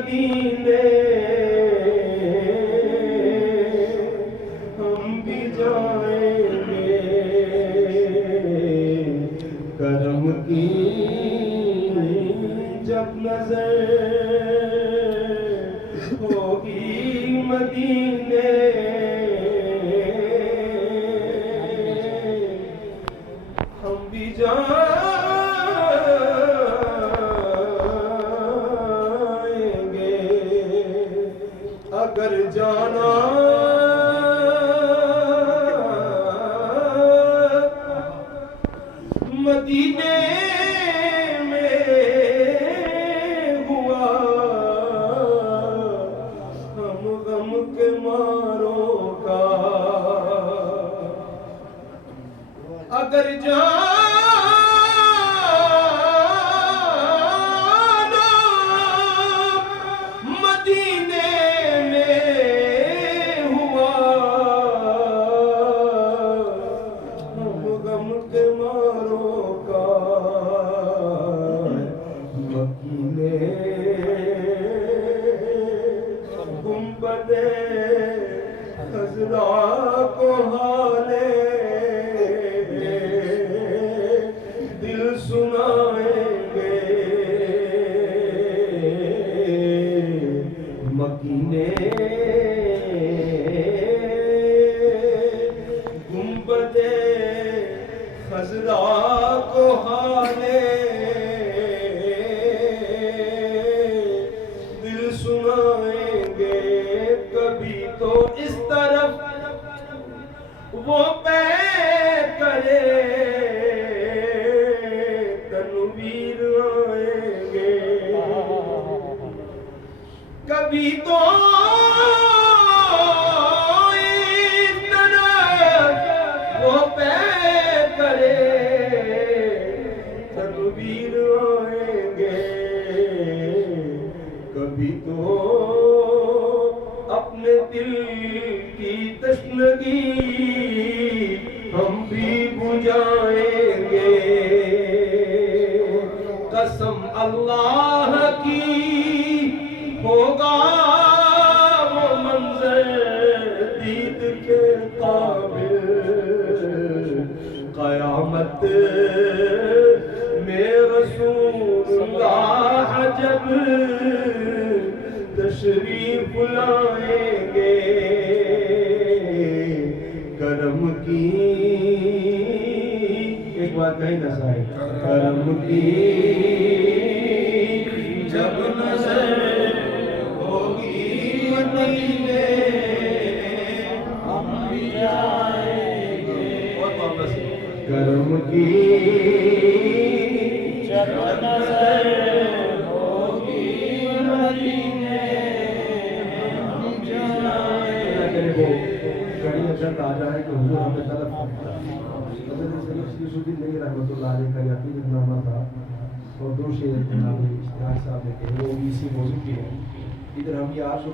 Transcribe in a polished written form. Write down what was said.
मदीने हम भी जाएंगे, करम की जब नजर होगी मदीने हम भी जाएंगे। अगर जाना मदीने में हुआ, हम गम के मारों का अगर जाना मदीने में हुआ, हम गम के मारों का मकीने गुंबदे खज़रा को हाले दिल सुनाएंगे। मकीने गुंबदे खज़रा को हाले दिल सुनाएंगे। कभी तो इस तरफ वो पै करे तनवीर आएंगे, कभी तो इस तरफ वो पै करे तनवीर आएंगे, कभी तो अपने दिल की तशनगी हम भी बुझाएंगे। कसम अल्लाह की होगा वो मंजर दीद के काबिल, क़यामत में रसूलुल्लाह जब तशरीफ लाएंगे। करम की एक बात कही ना साहिब, करम की जब नजर होगी मदीने हम भी जाएंगे। और वापस करम की जब नजर होगी मदीने हम जाएंगे। कड़ी अजंत आ जाए कि हुजूर हमें तलब करता है। हज़रत सैयद नहीं रहमतुल्लाह अलैह का यकीननामा था और दो शेर जनाब इश्तिहार साहब ने कहे वो भी इसी मौजूद की है। इधर हम ये आर्ज़